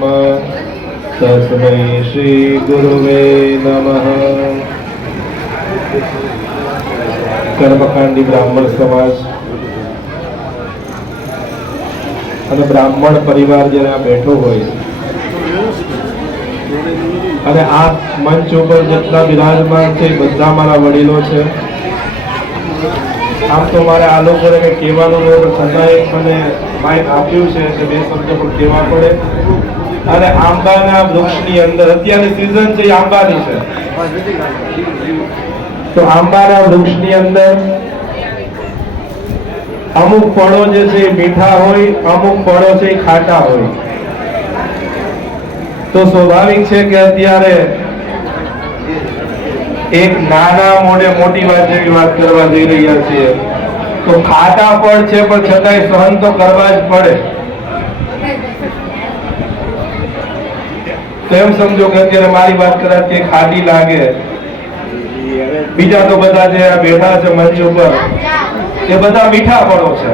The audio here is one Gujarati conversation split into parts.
तस्मै श्री गुरुवे नमः। कर्मकांडी ब्राह्मण समाज અને બ્રાહ્મણ પરિવાર જ્યારે આ બેઠો હોય અને આ મંચ ઉપર જેટલા બિરાજમાન છે બધા મારા વડીલો છે। આમ તો મારે આ લોકોને કંઈ કહેવાનું નહીં, પણ છતાંય મને માઇક આપ્યું છે કે બે શબ્દ પણ કહેવા પડે। અને આંબાના વૃક્ષની અંદર અત્યારની સિઝન છે એ આંબાની છે, તો આંબાના વૃક્ષની અંદર અમુક ફળો જે છે એ મીઠા હોય, અમુક ફળો છે એ ખાટા હોય। તો સ્વાભાવિક છે કે અત્યારે એક નાના મોઢે મોટી વાત જેવી વાત કરવા જઈ રહ્યા છીએ। તો ખાટા ફળ છે પણ છતાંય સહન તો કરવા જ પડે। તો એમ સમજો કે અત્યારે મારી વાત કરાતી ખાટી લાગે, બીજા તો બધા જે બેઠા છે મંચ ઉપર એ બધા મીઠા ફળો છે।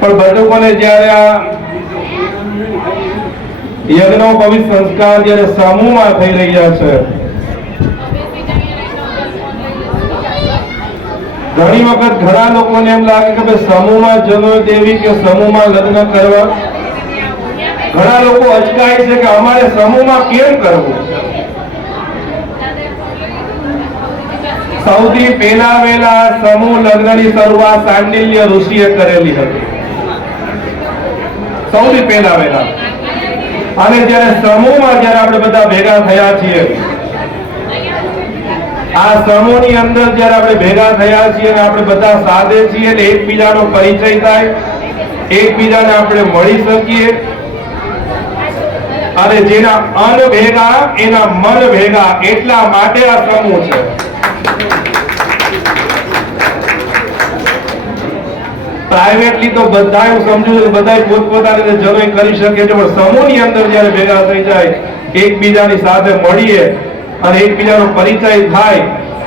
પણ બટુકોને જ્યારે આ યજ્ઞ પવિત્ર સંસ્કાર જ્યારે સમૂહમાં થઈ રહ્યા છે, ઘણી વખત ઘણા લોકોને એમ લાગે કે ભાઈ સમૂહમાં જનોય દેવી કે સમૂહમાં લગ્ન કરવા। ઘણા લોકો અચકાય છે કે અમારે સમૂહમાં કેમ કરવું। સૌથી પહેલા વહેલા સમૂહ લગ્નની શરૂઆત સાંડિલ્ય ઋષિએ કરેલી હતી, સૌથી પહેલા વહેલા। અને જ્યારે સમૂહમાં જ્યારે આપણે બધા ભેગા થયા છીએ, આ સમૂહની અંદર જ્યારે આપણે ભેગા થયા છીએ અને આપણે બધા સાથે છીએ એટલે એકબીજાનો પરિચય થાય, એકબીજાને આપણે મળી શકીએ। અને જેના અન્ન ભેગા એના મન ભેગા, એટલા માટે આ સમૂહ છે। પ્રાઇવેટલી તો બધા હું સમજુ છું બધા પોતપોતાની રીતે જનોઈ કરી શકે છે, પણ સમૂહની અંદર જ્યારે ભેગા થઈ જાય, એકબીજાની સાથે મળીએ અને એકબીજાનો પરિચય થાય।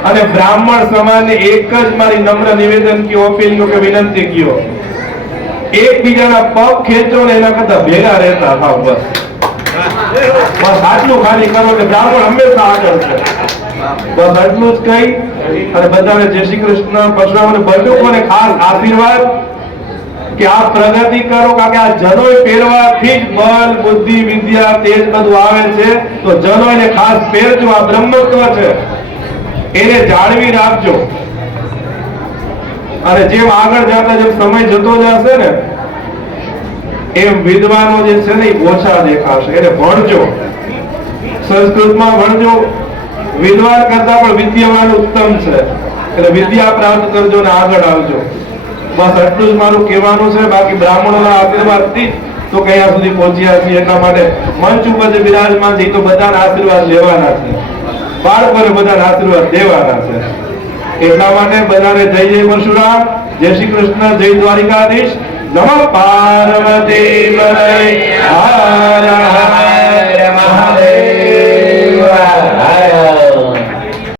અને બ્રાહ્મણ સમાજને એક જ મારી નમ્ર નિવેદન કયો, અપીલ કયો કે વિનંતી કયો, એકબીજાના પગ ખેંચો ને એના કરતા ભેગા રહેતા થાવ। બસ આટલું ખાલી કરો કે બ્રાહ્મણ હંમેશા આગળ છે। બસ આટલું જ કહી અને બધાને જય શ્રી કૃષ્ણ। પરશુરામને બટુકોને ખાસ આશીર્વાદ કે આ પ્રગતિ કરો, કારણ કે આ જનોય પહેરવાથી જ બળ, બુદ્ધિ, વિદ્યા, તેજ બધું આવે છે। તો જનોયને ખાસ પહેરજો, આ બ્રહ્મત્વ છે એને જાળવી રાખજો। અને જેમ આગળ જતા જેમ સમય જતો જશે ને એમ વિદ્વાનો જે છે ને એ ઓછા દેખાશે, એને ભણજો, સંસ્કૃતમાં ભણજો। વિદ્વાન કરતા પણ વિદ્યાવાન ઉત્તમ છે, એટલે વિદ્યા પ્રાપ્ત કરજો ને આગળ આવજો। બસ આટલું જ મારું કહેવાનું છે। બાકી બ્રાહ્મણોના આશીર્વાદથી તો કયા સુધી પહોંચ્યા છીએ, એટલા માટે મંચ ઉપર જે બિરાજમાન છે તો બધાના આશીર્વાદ લેવાના છે, બાળકોને બધાના આશીર્વાદ દેવાના છે। એટલા માટે બધાને જય જય પરશુરામ, જય શ્રી કૃષ્ણ, જય દ્વારિકાધીશ, નમઃ પાર્વતી પતય, હર હર મહાદેવ।